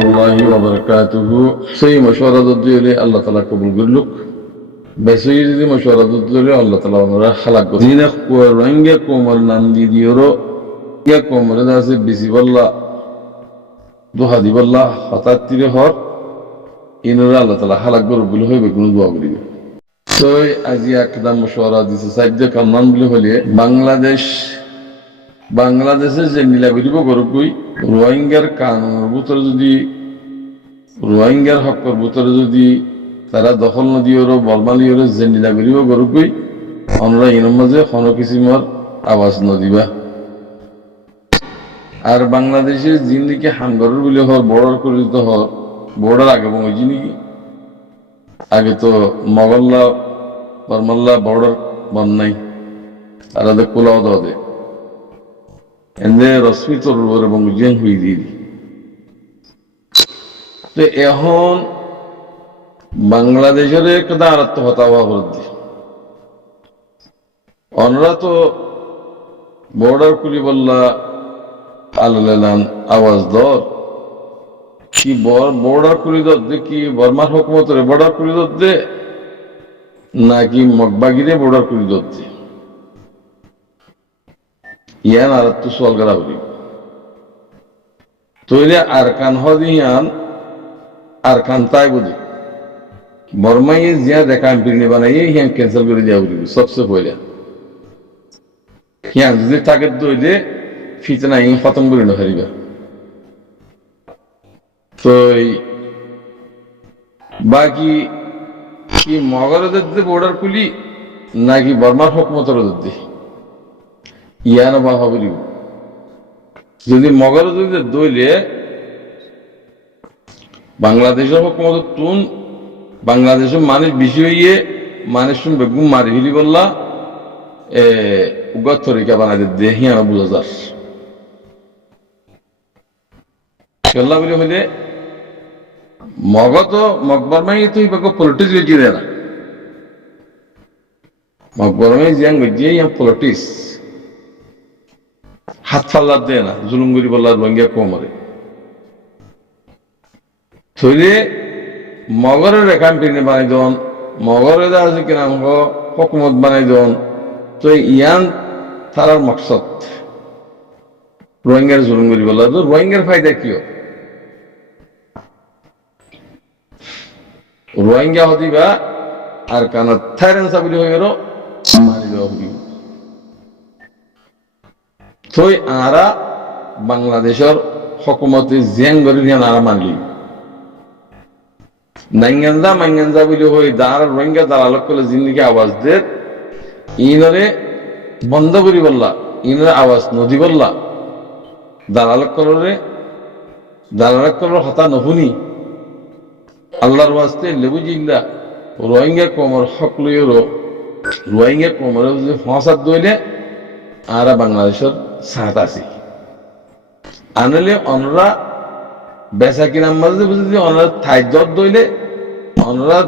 warahmatullahi wabarakatuh. সেই মশওয়ারা দিলে আল্লাহ তাআলা কবুল করলুক। বেশি যদি মশওয়ারা দিলে আল্লাহ তাআলা ওনারা খালাক করে দিনে রোহিঙ্গা কোমর নাম দিদিওরো ইয়া কোমরে দাসে বিসি বল্লা দোহা দিবল্লা হঠাৎ তীরে হর ইনরা আল্লাহ তাআলা খালাক করে বলে হইবে কোনো দোয়া করিবে। তো আজি একদম মশওয়ারা দিছে সাইদে কামান বলে হলে বাংলাদেশে যে নীলাবিরিব গরবই রোহিঙ্গার কানুনের ভিতরে যদি রোহিঙ্গার হকের ভিতরে যদি তারা দখল নদীর বলমালিয়র যে নীলাবিরিব গরবই আমরা এর মাঝে কোনো কিসিমর আওয়াজ নদিবা আর বাংলাদেশের জিন্দিকে হাঙ্গরের বলে হর বর্ডার করে দিতে হর বর্ডার আগে বঙ্গি নাকি আগে তো মগল্লা বর্মাল্লা বর্ডার বন্ধ নাই আর ওদের কোলাও দেওয়া দেয় এনে রশ্মি তোর এবং জেন হয়ে দিয়ে তো এখন বাংলাদেশের একটা আত্মহত্যা হওয়া করতে অনরা তো বর্ডার কুলি বললা আলান আওয়াজ দর কি বর্ডার কুলি দে কি বর্মার হুকুমতের বর্ডার কুলি দে নাকি মগবাগিরে বর্ডার কুলি দে ইয়ান আর তো সোয়াল করা হলি তৈলে আরকান হদিয়ান আরকান তাই বুঝি বর্মাই জিয়া দেখা পিড়নি বানাইয়ে হিয়ান ক্যান্সেল করে দেওয়া বলি সবচেয়ে পয়লা হিয়ান যদি থাকে দইলে ফিতনা ইন খতম করে না হারিবা তো বাকি কি মগরদের বর্ডার কুলি নাকি বর্মার হুকুমতের দি ইয়ান বা হবে যদি মগর যদি দইলে বাংলাদেশের হুকুমত তুন বাংলাদেশের মানুষ বেশি হইয়ে মানুষ বেগুম মারি ফেলি বললা উগত তরিকা বানাই দে হিয়ানা বুঝা যাস খেলা বলে হইলে মগত মকবরমাই তুই পলিটিক্স বেঁচে দেয় না মকবরমাই জিয়াং বেঁচে পলিটিক্স হাত ফাল্লার দেয় না জুলুমগুড়ি বললার রোহিঙ্গা কোমরে থইলে মগরের রেখান পিড়নি বানাই দন মগরে আছে কিনা হকুমত বানাই দন তো ইয়ান তারার মকসদ রোহিঙ্গার জুলুমগুড়ি বললার তো রোহিঙ্গার ফায়দা কি রোহিঙ্গা হদিবা আর কানা থাইরেন সাবিলি হয়ে গেল মারি দেওয়া হবি থই আরা বাংলাদেশের হকুমতে জিয়াং গরি দিয়ান আরা মানলি নাইঙ্গানজা বলি হই দাঁড় রোহিঙ্গা দালালক করলে জিন্দিকে আওয়াজ দে ইনরে বন্ধ করি বললা ইনরে আওয়াজ নদী বললা দালালক করলে হতা নহুনি আল্লাহর ওয়াস্তে লেবু জিল্লা রোহিঙ্গা কোমর হক লইরো রোহিঙ্গা কোমর যদি ফাঁসাদ দইলে আরা বাংলাদেশের সাথ আছে আনলে অনরা বেচা কিনার মাঝে বুঝি অনরা ঠাই জট দইলে অনরা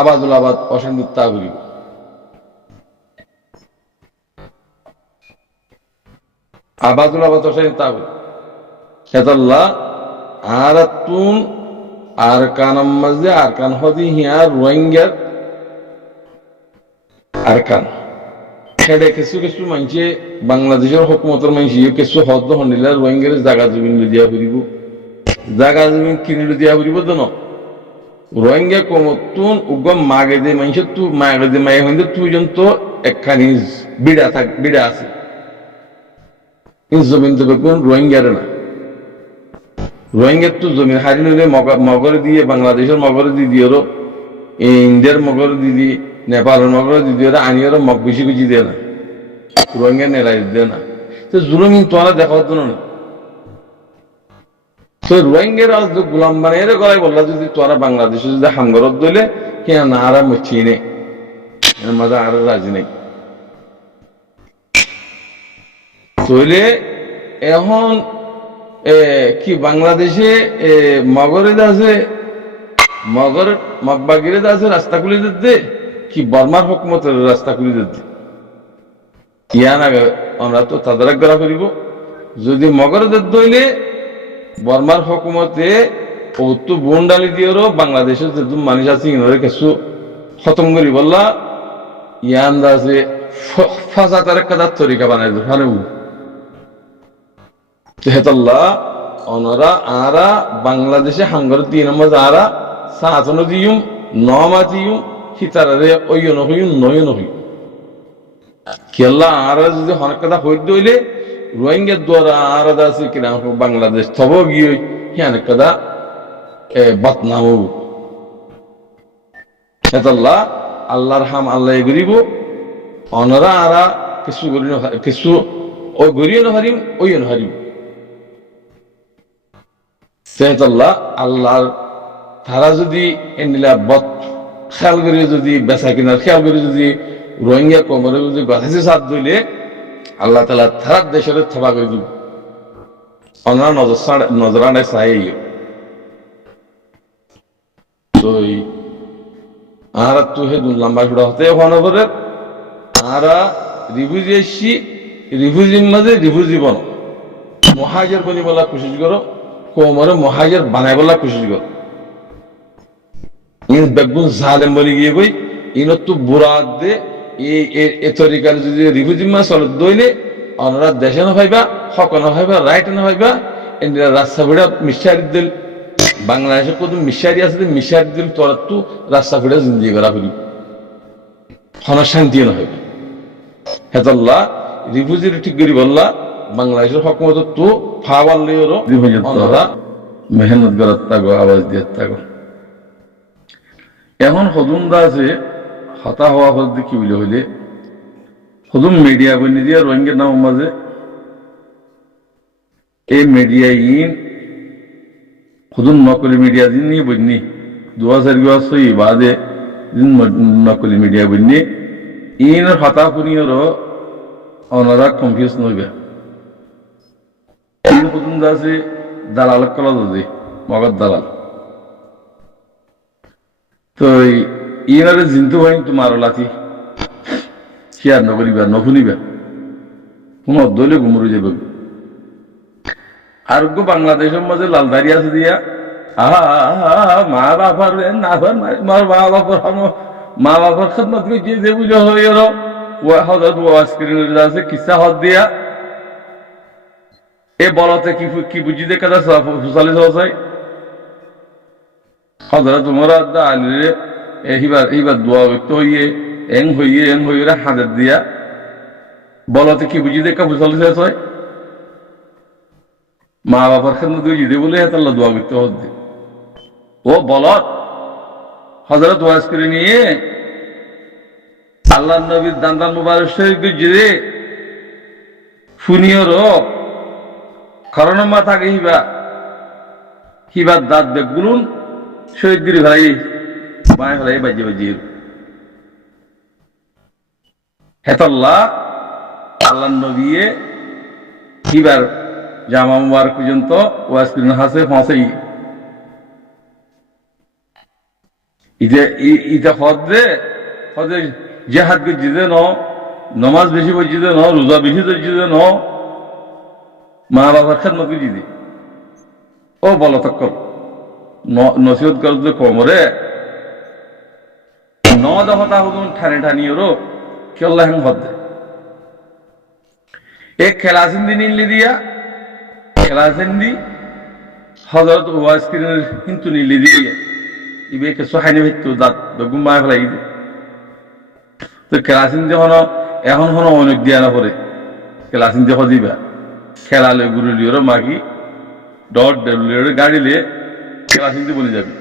আবাদুল আবাদ অশান্তি তা করিব আবাদুল আবাদ অশান্তি তা করিব খেতাল্লাহ আর তুন আর কানার মাঝে আর কান হদি হিয়ার রোহিঙ্গার আর কান খেড়ে কিছু মানছে বাংলাদেশের হুকুমতের মানছে কিছু হদ্দ হন্ডিলা রোহিঙ্গার জাগা জমিন দিয়া ফুরিব জাগা জমিন কিনিলে দিয়া ফুরিব তো রোহিঙ্গা কমতুন উগম মাগে দে মানছে তু মাগে দে মায়ে হইন্দে তুই জন তো একখানি বিড়া আছে ইন জমিন তো বেগুন রোহিঙ্গার না রোহিঙ্গার তো জমিন হারি নিলে মগরে দিয়ে বাংলাদেশের মগরে দিয়ে দিও ইন্ডিয়ার মগরে দিয়ে নেপালের মগরে দিয়ে আনিয়ারও মগ বেশি বেশি দেয় না রোহিঙ্গা নেলাই দেয় না তো জুলুম তোরা দেখা হতো না তো রোহিঙ্গার গোলাম বানিয়ে গলায় বললা যদি তোরা বাংলাদেশে যদি হাঙ্গরত দইলে কে না আর মচ্ছি নেই মাঝে আর রাজি নেই তইলে এখন কি বাংলাদেশে মগরে আছে মগবাগিরে আছে রাস্তা খুলে দিতে কি বর্মার হুকুমতের রাস্তা খুলে দিতে ইয়ান আগে আমরা তো তাদের গড়া করিব যদি মগরদের দইলে বর্মার হুকুমতে ও তো বন্ডালি দিয়েও বাংলাদেশের যে মানুষ আছে ইনরে কিছু খতম করি বললা ইয়ান আছে ফাজাতার কাদার তরিকা বানাই ভালো হেতাল্লাহ অনরা আরা বাংলাদেশে হাঙ্গর দিয়ে নামাজ আরা সাহাতন দিয়ুম নমাতিয়ুম হিতারে ওই নহইম নয় নহি কেল্লা আরা যদি হনক কথা হইত দইলে রোহিঙ্গার দ্বারা আরা আছে কিনা বাংলাদেশ তব গিয়ে হিয়ান কথা বদনাম হেতাল্লাহ আল্লাহর হাম আল্লাহ গরিব অনরা আরা কিছু গরি কিছু ও গরিও নহারিম ওই নহারিম সেহতাল্লাহ আল্লাহর তারা যদি এনিলা বদ খেয়াল করে যদি বেচা কিনার খেয়াল করে যদি রোহিঙ্গা কোমরে যদি গাছে সাথ দিলে আল্লাহ তালা তারার দেশের থবা করে দিব অনারা নজরানায় চাই তো আহারা তো হে লম্বা ছুড়া হতে হনবরে আহারা রিফিউজি এসছি রিফিউজির মাঝে রিফিউজি বন মহাজের বনি বলা কোশিশ করো কোমরে মহাজের বানাই বলা কোশিশ করো ইন বেগুন জালেম বলি গিয়ে কই ইনত তো বুরাদ দে এই তরিকার যদি রিফিউজি মাস চলত দইলে অনারা দেশে না ভাইবা হক না ভাইবা রাইট না ভাইবা এন্ডিরা রাস্তা ভিড়া মিশারি দিল বাংলাদেশে কত মিশারি আছে মিশারি দিল তোরা তো রাস্তা ভিড়া জিন্দি করা করি হন শান্তি না হইবে হেতাল্লাহ রিফিউজির ঠিক করি বললা বাংলাদেশের হকমত তো ফাওয়াল্লিওরও রিফিউজি তোরা মেহনত করার তাগো আওয়াজ দিয়ে তাগো এখন হদুমদা আছে হতা হওয়া হতে কি বলে হইলে হদুম মিডিয়া বনি দিয়া রোহিঙ্গার নাম মাঝে এই মিডিয়া ইন হদুম নকলি মিডিয়া দিন নিয়ে বন্যি 2006 বাদে দিন নকলি media বন্যি in Hota পুনিয়র অনারা confuse নইবে in হদুমদা আছে দালাল কলা দে মগজ দালাল তো ইনারে জিন্তু হয় তোমার লাথি শেয়ার নকরিবা নশুনিবা কোন দলে গুমরু যাবে আর বাংলাদেশের মাঝে লালদারি আছে দিয়া মা বাবার না মার মা বাবার মা বাবার খেদমত করছে যে বুঝে হয়ে গেল হজরত ওয়াজকিরিনের আছে কিসা হদ দিয়া এ বলতে কি বুঝি দেখা যাচ্ছে সুসালিস হসাই হজরত উমর আদা আলীরে এইবার দোয়া ব্যক্ত হইয়ে এং হইয়ে হাতের দিয়া বলতে কি বুঝি দেখা বুঝালি শেষ হয় মা বাবার খেদমত বুঝি দে বলে আল্লাহ দোয়া ব্যক্ত হচ্ছে ও বলত হজরত ওয়াজ করে নিয়ে আল্লাহ নবীর দান্দান মুবারক শরীফ গুজিরে ফুনিয়র খরণমা থাকে হিবার দাঁত বেগুলুন শহীদ গিরি ভাই বাঁয় হলাই বাজিয়ে বাজিয়ে হেতাল্লাহ আল্লাহ নবীয়ে হিবার জামা মুবারক পর্যন্ত ওয়াজ করিন হাসে ফাঁসেই ইটা হদে জেহাদ গজিদে নমাজ বেশি বজিদে রোজা বেশি দজিদে মা বাবার খেদমত গজিদে ও বল তক্কল নসিহত করতে কমরে দহতা হুদুন ঠানে ঠানিয়রো কেল্লা হেং হদে এক খেলাসিন্দি নিলি দিয়া খেলাসিন্দি হজরত ওয়াজ কিরিনের কিন্তু নিলি দিয়ে ইবে কে সোহাইনি ভিত্তু দাঁত বেগুন মায় ফেলাই দে তো খেলাসিন্দি এখন অনেক দিয়া না পরে খেলাসিন্দি হদিবা খেলালে গুরুলিওর মাগি ডট ডেলিওর গাড়ি লিয়ে খেলাসিন্দি বলে যাবে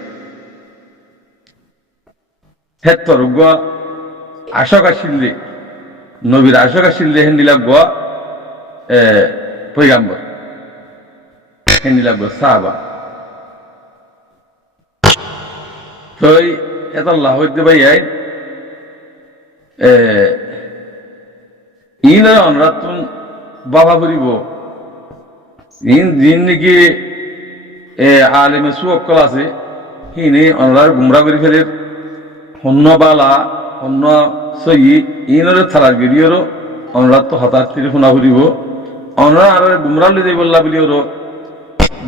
হেত্তর গোয়া আশক আসিলে নবীর আশক আসিলে হেন্দিলা গোয়া পৈগাম্বর হেন্দিলা গোয়া সাহাবা তো এত আল্লাহ হইতে ভাই ইন অনরাতুন বাবা করিব ইন দিন নাকি আলেমে সুঅক্কল আছে হিনে অনরার গুমরা করে ফেলে হন্য বালা হন্য সই ইনরে থালার গিরিয়রও অনরাত তো হতাশ থেকে শোনা ফুরিব অনরা আর গুমরা লিদে বললা বলিওর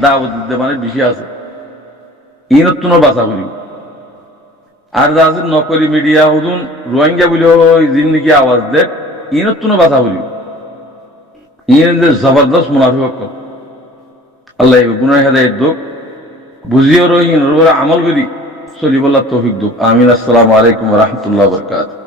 দাওয়াত দিতে মানে বেশি আছে ইনত তুনো বাঁচা করিব আর যা আছে নকরি মিডিয়া হুদুন রোহিঙ্গা বলে যিনি নাকি আওয়াজ দেয় ইনত তুনো বাঁচা করিব ইন জবরদস্ত মুনাফিক আল্লাহ গুনাহ হেদায়েত দুঃখ বুঝিও রহিন আমল করি চলিবল্লাহ তৌফিক দুঃখ আমিন। আসসালামু আলাইকুম ওয়া রাহমাতুল্লাহি ওয়া বারাকাতুহু।